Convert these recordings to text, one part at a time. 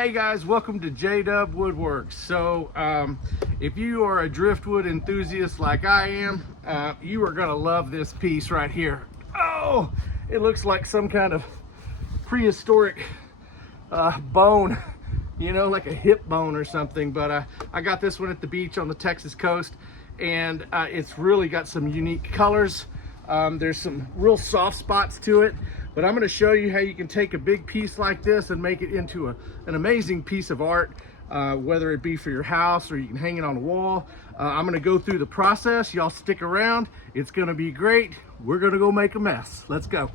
Hey guys, welcome to JDUB-Woodworks. So if you are a driftwood enthusiast like I am, you are gonna love this piece right here. Oh, it looks like some kind of prehistoric bone, you know, like a hip bone or something. But I got this one at the beach on the Texas coast, and it's really got some unique colors. There's some real soft spots to it, but I'm going to show you how you can take a big piece like this and make it into an amazing piece of art, whether it be for your house or you can hang it on a wall. I'm going to go through the process. Y'all stick around. It's going to be great. We're going to go make a mess. Let's go.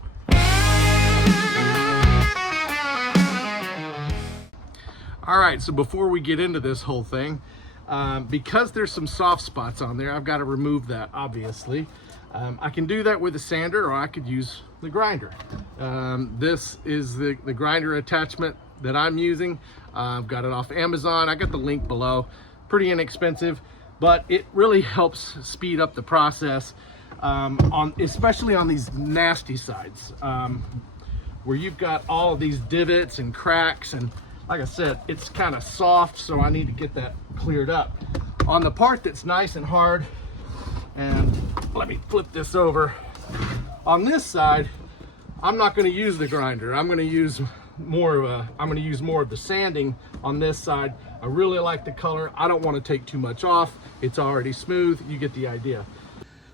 All right, so before we get into this whole thing, because there's some soft spots on there, I've got to remove that, obviously. I can do that with a sander, or I could use the grinder. This is the grinder attachment that I'm using. I've got it off Amazon. I got the link below. Pretty inexpensive, but it really helps speed up the process, especially on these nasty sides, where you've got all of these divots and cracks, and like I said, it's kind of soft, so I need to get that cleared up. On the part that's nice and hard, and let me flip this over. On this side, I'm not going to use the grinder. I'm going to use more of the sanding on this side. I really like the color. I don't want to take too much off. It's already smooth. You get the idea.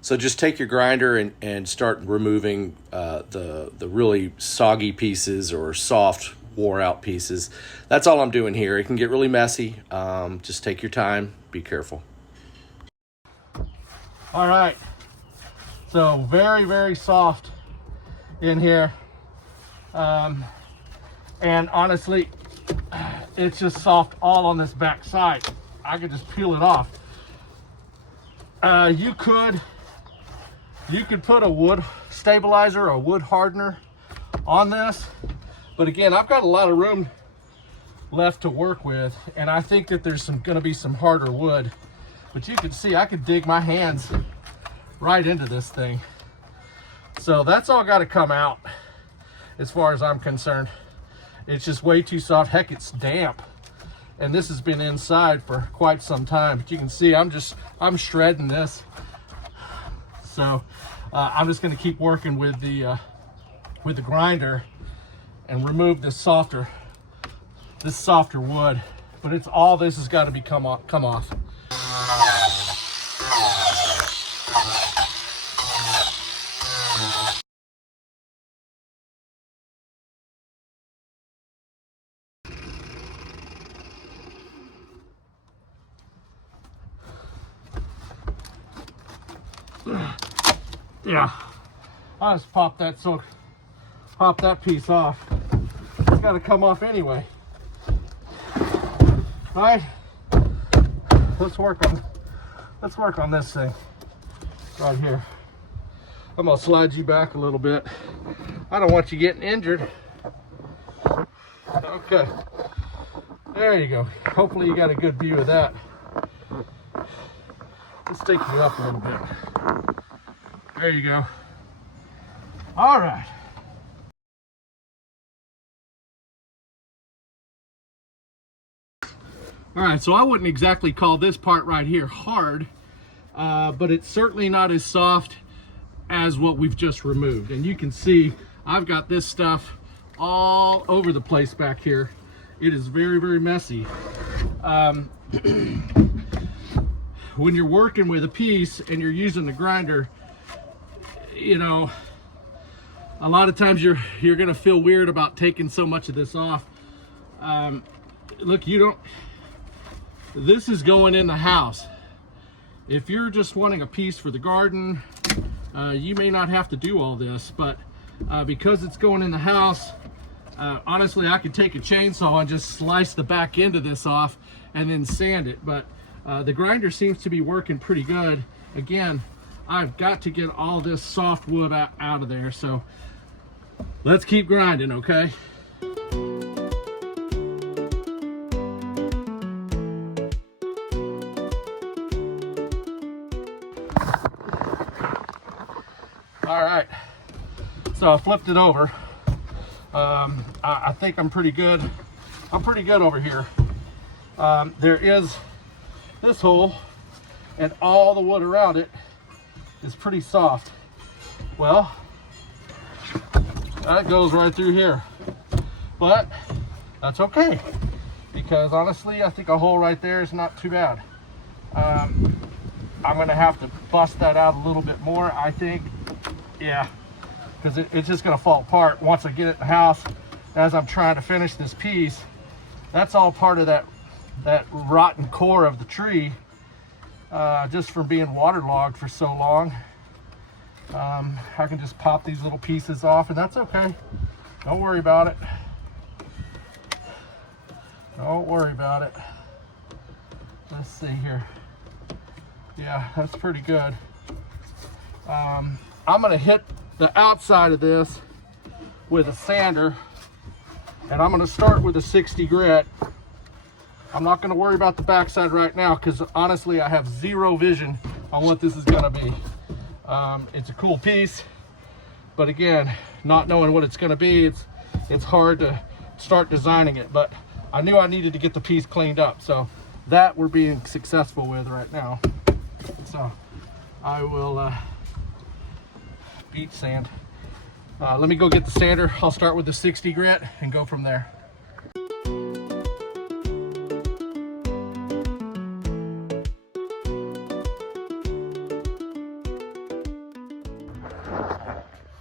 So just take your grinder and start removing the really soggy pieces or soft, wore out pieces. That's all I'm doing here. It can get really messy. Just take your time. Be careful. All right, so very, very soft in here. And honestly, it's just soft all on this back side. I could just peel it off. You could put a wood stabilizer or a wood hardener on this, but again, I've got a lot of room left to work with, and I think that there's gonna be some harder wood. But you can see I could dig my hands right into this thing. So that's all got to come out as far as I'm concerned. It's just way too soft. Heck, it's damp. And this has been inside for quite some time. But you can see I'm shredding this. So I'm just going to keep working with the grinder and remove this softer wood. But it's all this has got to be come off. Yeah, I just pop that piece off. It's got to come off anyway. All right, let's work on this thing right here. I'm gonna slide you back a little bit. I don't want you getting injured. Okay, there you go. Hopefully you got a good view of that. Let's take you up a little bit. There you go. All right. All right, so I wouldn't exactly call this part right here hard, but it's certainly not as soft as what we've just removed. And you can see I've got this stuff all over the place back here. It is very, very messy. When you're working with a piece and you're using the grinder, you know, a lot of times you're gonna feel weird about taking so much of this off. Look, this is going in the house. If you're just wanting a piece for the garden, you may not have to do all this, but because it's going in the house, honestly, I could take a chainsaw and just slice the back end of this off and then sand it. But the grinder seems to be working pretty good. Again, I've got to get all this soft wood out of there, so let's keep grinding, okay? All right, so I flipped it over. I think I'm pretty good I'm pretty good over here. There is this hole, and all the wood around it is pretty soft. Well, that goes right through here, but that's okay, because honestly, I think a hole right there is not too bad. I'm gonna have to bust that out a little bit more, I think. Yeah, because it's just gonna fall apart once I get it in the house. As I'm trying to finish this piece, that's all part of that rotten core of the tree, just from being waterlogged for so long. I can just pop these little pieces off, and that's okay. Don't worry about it. Don't worry about it. Let's see here. Yeah, that's pretty good. I'm gonna hit the outside of this with a sander, and I'm gonna start with a 60 grit. I'm not gonna worry about the backside right now, because honestly, I have zero vision on what this is gonna be. It's a cool piece, but again, not knowing what it's gonna be, it's hard to start designing it, but I knew I needed to get the piece cleaned up, so that we're being successful with right now. So I will beach sand. Let me go get the sander. I'll start with the 60 grit and go from there.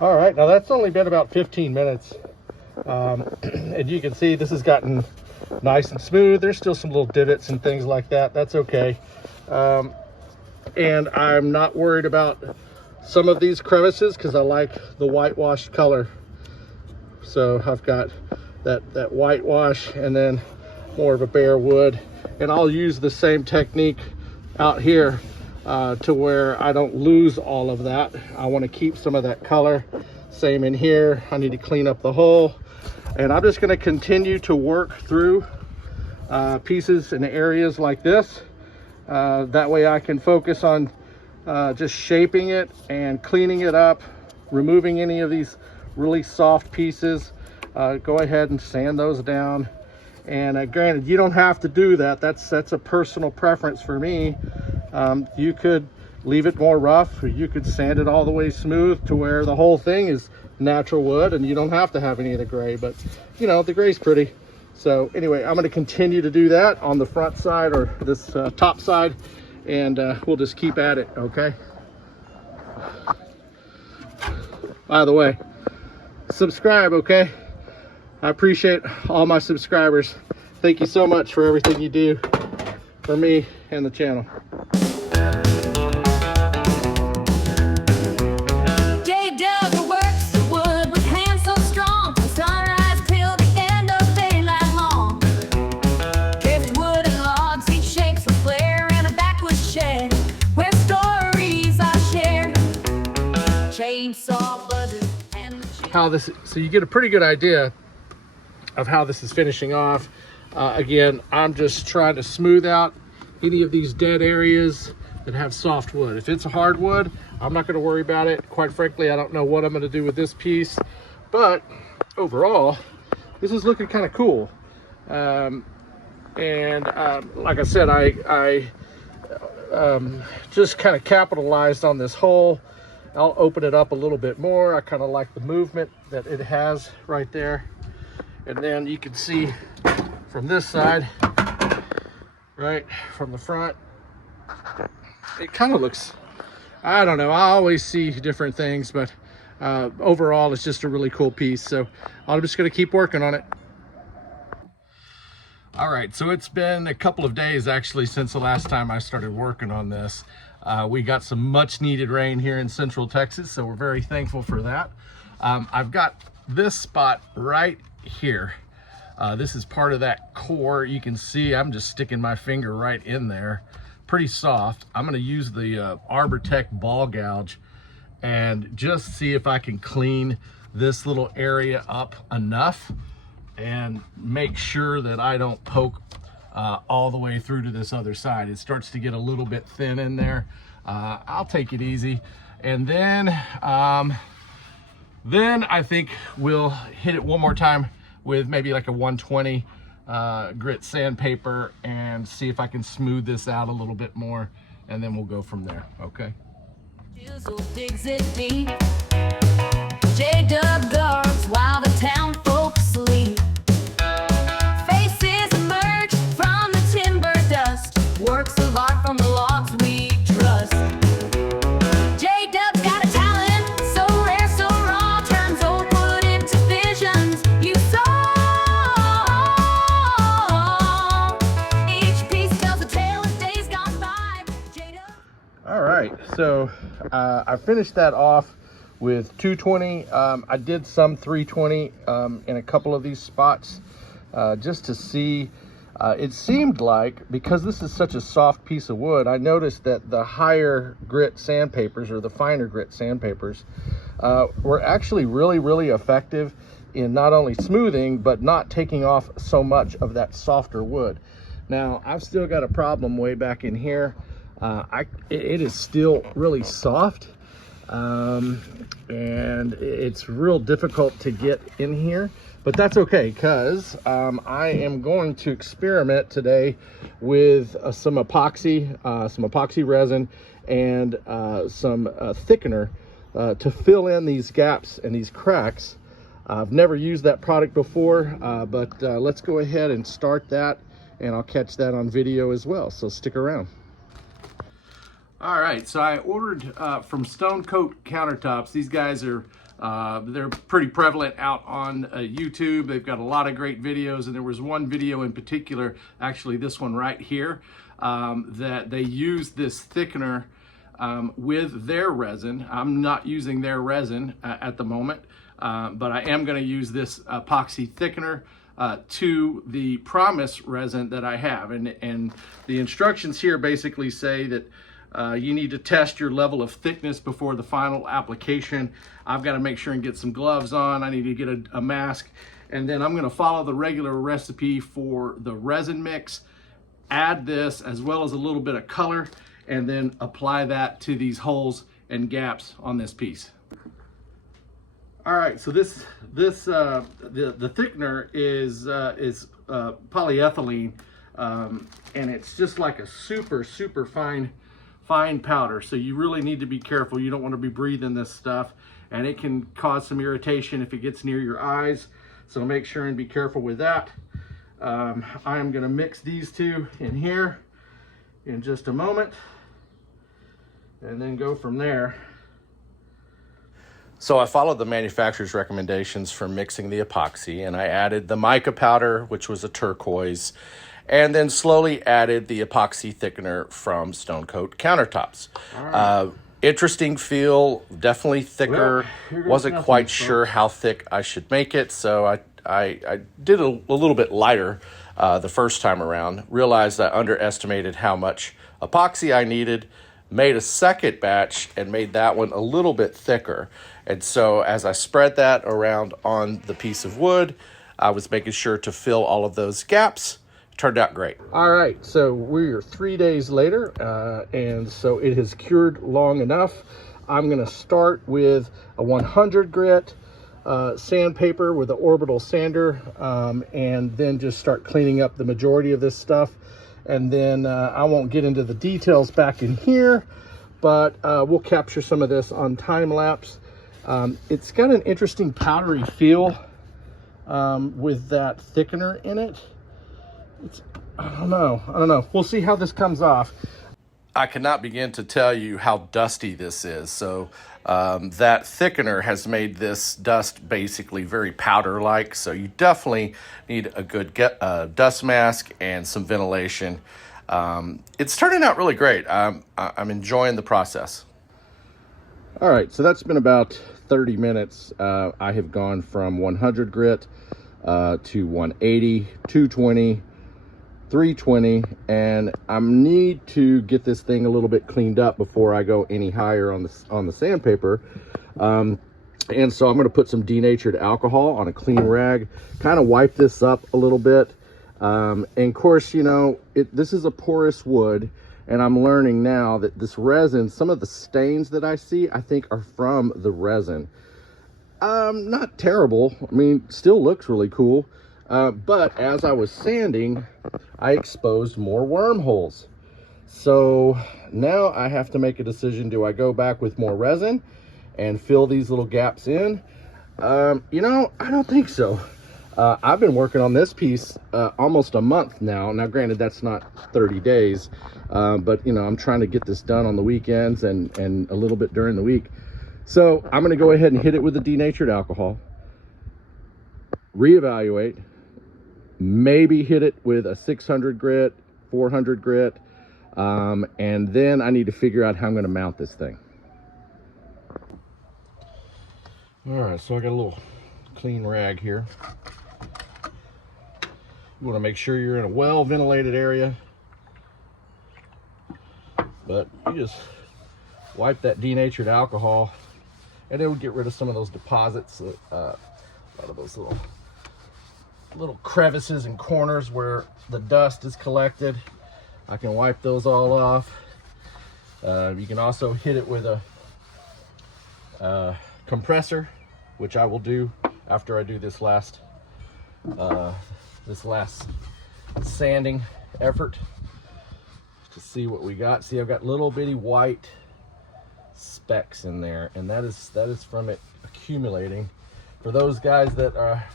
All right, now that's only been about 15 minutes. And you can see this has gotten nice and smooth. There's still some little divots and things like that. That's okay. And I'm not worried about some of these crevices because I like the whitewashed color. So I've got that whitewash and then more of a bare wood. And I'll use the same technique out here to where I don't lose all of that. I want to keep some of that color. Same in here. I need to clean up the hole. And I'm just going to continue to work through pieces and areas like this. That way I can focus on just shaping it and cleaning it up, removing any of these really soft pieces. Go ahead and sand those down. And granted, you don't have to do that. That's a personal preference for me. You could leave it more rough, or you could sand it all the way smooth to where the whole thing is natural wood and you don't have to have any of the gray, but you know, the gray's pretty. So anyway, I'm going to continue to do that on the front side, or this top side, and we'll just keep at it. Okay. By the way, subscribe. Okay, I appreciate all my subscribers. Thank you so much for everything you do for me and the channel. JDUB-Woodworks, the wood with hands so strong, from sunrise till the end of daylight long. Driftwood and logs, each shapes a flare in a backwoods shed where stories are shared. Chainsaw buzzes and How this, so you get a pretty good idea of how this is finishing off. Again, I'm just trying to smooth out any of these dead areas that have soft wood. If it's a hardwood, I'm not going to worry about it. Quite frankly, I don't know what I'm going to do with this piece, but overall, this is looking kind of cool. Like I said, I just kind of capitalized on this hole. I'll open it up a little bit more. I kind of like the movement that it has right there. And then you can see from this side, right from the front, it kind of looks, I don't know, I always see different things, but overall it's just a really cool piece. So I'm just going to keep working on it. All right, so it's been a couple of days actually since the last time I started working on this. We got some much needed rain here in Central Texas, so we're very thankful for that. I've got this spot right here. This is part of that core. You can see I'm just sticking my finger right in there. Pretty soft. I'm going to use the Arbortech ball gouge and just see if I can clean this little area up enough and make sure that I don't poke all the way through to this other side. It starts to get a little bit thin in there. I'll take it easy, and then I think we'll hit it one more time with maybe like a 120 grit sandpaper and see if I can smooth this out a little bit more, and then we'll go from there. Okay. Digs it deep. JDUB guards while the town folks sleep. Faces emerge from the timber dust. Works of art from the logs we trust. JDUB's got a talent so rare, so raw. Turns old wood into visions you saw. Each piece tells a tale of days gone by. JDUB. All right, so I finished that off with 220. I did some 320 in a couple of these spots just to see. It seemed like, because this is such a soft piece of wood, I noticed that the higher grit sandpapers, or the finer grit sandpapers, were actually really effective in not only smoothing but not taking off so much of that softer wood. Now I've still got a problem way back in here. It is still really soft, and it's real difficult to get in here, but that's okay, because I am going to experiment today with some epoxy resin and some thickener to fill in these gaps and these cracks. I've never used that product before, but let's go ahead and start that, and I'll catch that on video as well, so stick around. All right, so I ordered from Stone Coat Countertops. These guys are, they're pretty prevalent out on YouTube. They've got a lot of great videos, and there was one video in particular, actually this one right here, that they use this thickener with their resin. I'm not using their resin at the moment, but I am gonna use this epoxy thickener to the Promise resin that I have. And the instructions here basically say that you need to test your level of thickness before the final application. I've got to make sure and get some gloves on. I need to get a mask. And then I'm going to follow the regular recipe for the resin mix, add this as well as a little bit of color, and then apply that to these holes and gaps on this piece. All right, so the thickener is polyethylene, and it's just like a super fine powder, so you really need to be careful. You don't want to be breathing this stuff, and it can cause some irritation if it gets near your eyes, so make sure and be careful with that. I am going to mix these two in here in just a moment, and then go from there. So I followed the manufacturer's recommendations for mixing the epoxy, and I added the mica powder, which was a turquoise, and then slowly added the epoxy thickener from Stone Coat Countertops. Right. Interesting feel, definitely thicker. Well, wasn't quite sure how thick I should make it, so I did a little bit lighter the first time around. Realized I underestimated how much epoxy I needed, made a second batch and made that one a little bit thicker. And so as I spread that around on the piece of wood, I was making sure to fill all of those gaps. Turned out great. All right, so we're 3 days later, and so it has cured long enough. I'm gonna start with a 100 grit sandpaper with an orbital sander, and then just start cleaning up the majority of this stuff. And then I won't get into the details back in here, but we'll capture some of this on time lapse. It's got an interesting powdery feel with that thickener in it. I don't know. We'll see how this comes off. I cannot begin to tell you how dusty this is. So that thickener has made this dust basically very powder-like. So you definitely need a good dust mask and some ventilation. It's turning out really great. I'm enjoying the process. All right, so that's been about 30 minutes. I have gone from 100 grit to 180, 220, 320, and I need to get this thing a little bit cleaned up before I go any higher on the sandpaper. And so I'm going to put some denatured alcohol on a clean rag, kind of wipe this up a little bit. And of course, you know, this is a porous wood, and I'm learning now that this resin, some of the stains that I see, I think are from the resin. Not terrible. I mean, still looks really cool. But as I was sanding, I exposed more wormholes. So now I have to make a decision. Do I go back with more resin and fill these little gaps in? You know, I don't think so. I've been working on this piece almost a month now. Now, granted, that's not 30 days, but, you know, I'm trying to get this done on the weekends and a little bit during the week. So I'm going to go ahead and hit it with the denatured alcohol, reevaluate, maybe hit it with a 600 grit, 400 grit, and then I need to figure out how I'm going to mount this thing. All right, so I got a little clean rag here. You want to make sure you're in a well ventilated area, but you just wipe that denatured alcohol and it will get rid of some of those deposits, a lot of those little crevices and corners where the dust is collected. I can wipe those all off. You can also hit it with a compressor, which I will do after I do this last sanding effort to see what we got. See, I've got little bitty white specks in there, and that is from it accumulating. For those guys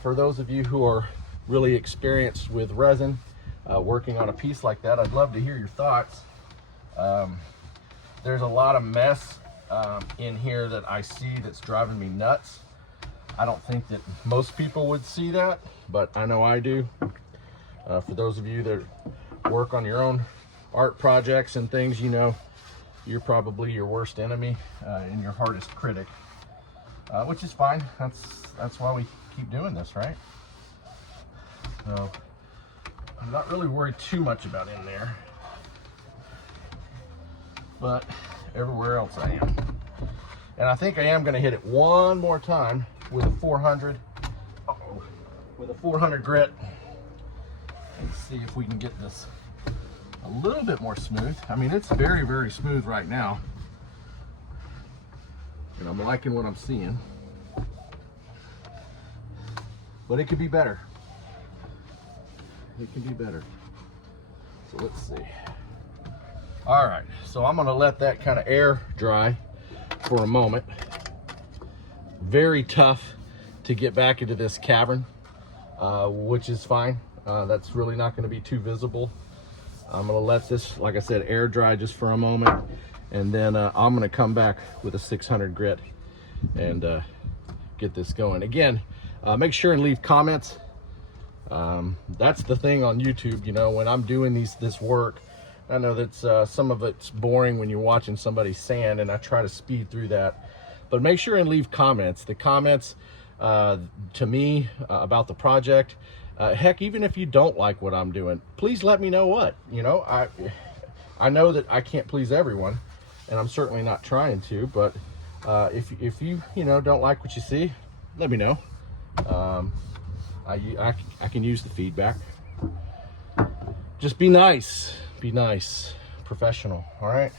for those of you who are really experienced with resin, working on a piece like that, I'd love to hear your thoughts. There's a lot of mess in here that I see that's driving me nuts. I don't think that most people would see that, but I know I do. For those of you that work on your own art projects and things, you know, you're probably your worst enemy and your hardest critic, which is fine. That's why we keep doing this, right? So I'm not really worried too much about in there, but everywhere else I am. And I think I am going to hit it one more time with a 400, with a 400 grit, and see if we can get this a little bit more smooth. I mean, it's very, very smooth right now, and I'm liking what I'm seeing, but it could be better. It can be better. So let's see. All right, so I'm going to let that kind of air dry for a moment. Very tough to get back into this cavern, which is fine. That's really not going to be too visible. I'm going to let this, like I said, air dry just for a moment, and then I'm going to come back with a 600 grit and get this going. Again, make sure and leave comments. That's the thing on YouTube, you know, when I'm doing this work, I know that some of it's boring when you're watching somebody sand, and I try to speed through that. But make sure and leave comments. The comments to me about the project, heck, even if you don't like what I'm doing, please let me know what. You know, I know that I can't please everyone, and I'm certainly not trying to. But if you know don't like what you see, let me know. I can use the feedback. Just be nice, professional. All right.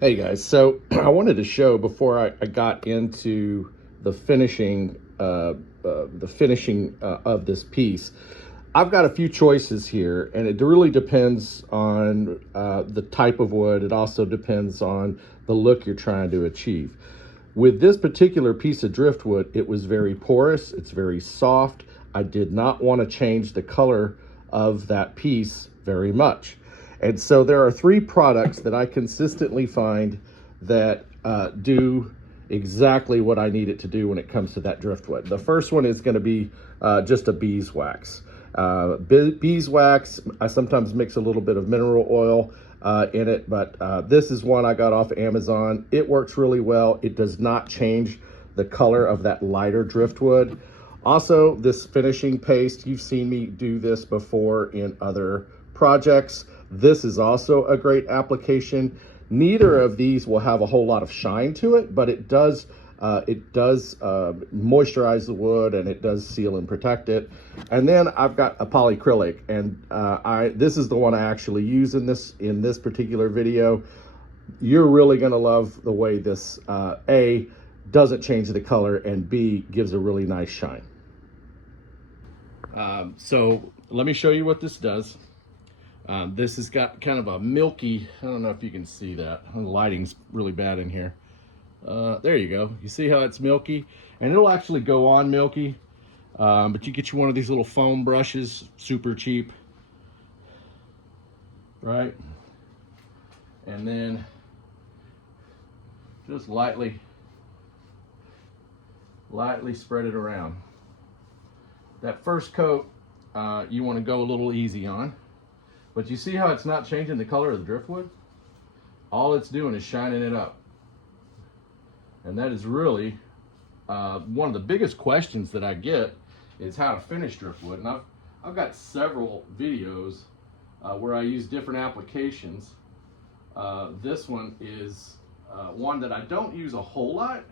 Hey guys, so I wanted to show before I got into the finishing of this piece. I've got a few choices here, and it really depends on the type of wood. It also depends on the look you're trying to achieve. With this particular piece of driftwood, it was very porous, it's very soft. I did not want to change the color of that piece very much. And so there are three products that I consistently find that do exactly what I need it to do when it comes to that driftwood. The first one is going to be just a beeswax. Beeswax, I sometimes mix a little bit of mineral oil in it, but this is one I got off Amazon. It works really well. It does not change the color of that lighter driftwood. Also, this finishing paste, you've seen me do this before in other projects. This is also a great application. Neither of these will have a whole lot of shine to it, but it does moisturize the wood, and it does seal and protect it. And then I've got a polycrylic, and this is the one I actually use in this particular video. You're really going to love the way this A, doesn't change the color, and B, gives a really nice shine. So let me show you what this does. This has got kind of a milky, I don't know if you can see that. The lighting's really bad in here. There you go. You see how it's milky? And it'll actually go on milky. But you get you one of these little foam brushes, super cheap. Right? And then just lightly spread it around. That first coat, you want to go a little easy on. But you see how it's not changing the color of the driftwood? All it's doing is shining it up. And that is really one of the biggest questions that I get is how to finish driftwood. And I've got several videos where I use different applications. This one is one that I don't use a whole lot,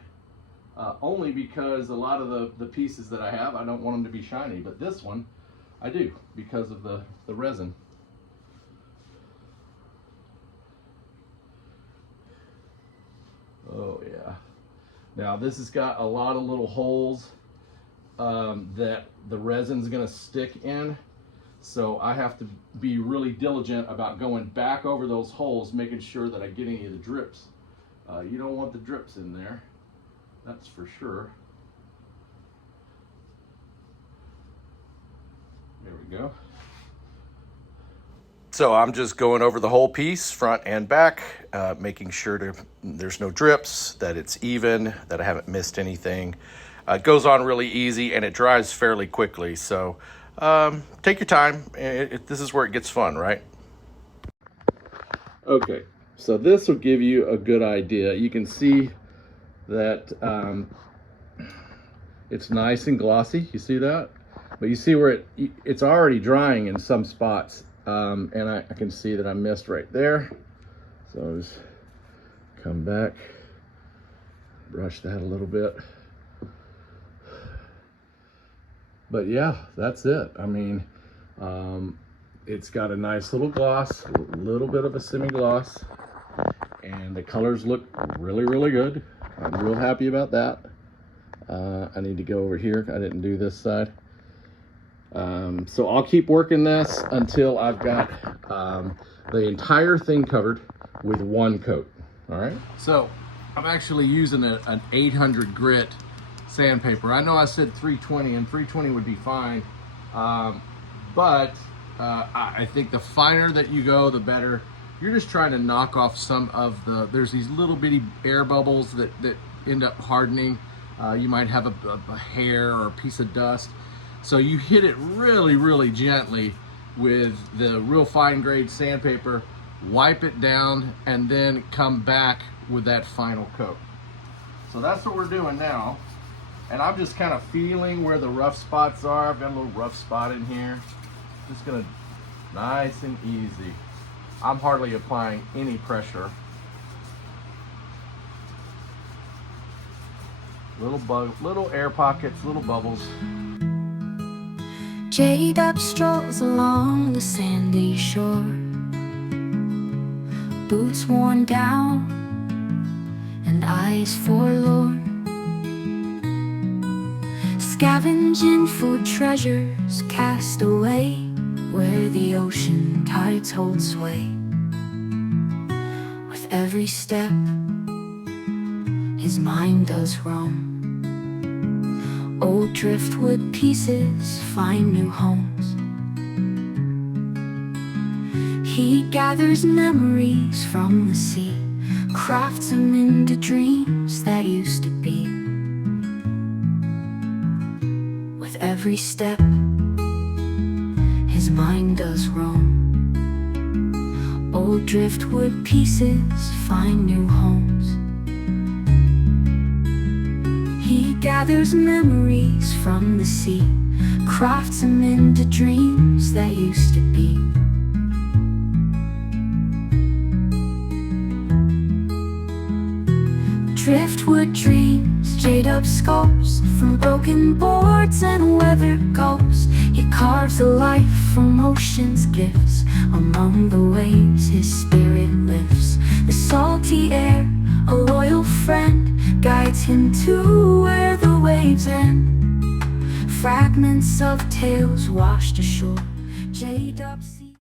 only because a lot of the pieces that I have, I don't want them to be shiny. But this one, I do, because of the resin. Oh yeah. Now this has got a lot of little holes that the resin's gonna stick in. So I have to be really diligent about going back over those holes, making sure that I get any of the drips. You don't want the drips in there, that's for sure. There we go. So I'm just going over the whole piece, front and back, making sure there's no drips, that it's even, that I haven't missed anything. It goes on really easy and it dries fairly quickly. So take your time. This is where it gets fun, right? Okay, so this will give you a good idea. You can see that it's nice and glossy. You see that? But you see where it's already drying in some spots. And I can see that I missed right there. So I'll just come back, brush that a little bit. But yeah, that's it. I mean, it's got a nice little gloss, a little bit of a semi-gloss, and the colors look really, really good. I'm real happy about that. I need to go over here. I didn't do this side. So I'll keep working this until I've got the entire thing covered with one coat. All right. So I'm actually using an 800 grit sandpaper. I know I said 320, and 320 would be fine, but I think the finer that you go, the better. You're just trying to knock off some of there's these little bitty air bubbles that end up hardening. You might have a hair or a piece of dust. So you hit it really, really gently with the real fine grade sandpaper, wipe it down, and then come back with that final coat. So that's what we're doing now. And I'm just kind of feeling where the rough spots are. I've got a little rough spot in here. Just gonna, nice and easy. I'm hardly applying any pressure. Little air pockets, little bubbles. JDUB strolls along the sandy shore, boots worn down and eyes forlorn, scavenging for treasures cast away where the ocean tides hold sway. With every step his mind does roam, old driftwood pieces find new homes. He gathers memories from the sea, crafts them into dreams that used to be. With every step his mind does roam, old driftwood pieces find new homes. He gathers memories from the sea, crafts them into dreams that used to be. Driftwood dreams, JDUB sculpts from broken boards and weathered gulps. He carves a life from ocean's gifts. Among the waves his spirit lifts. The salty air, a loyal friend, guides him to where the waves end. fragments of tales washed ashore. JDUB.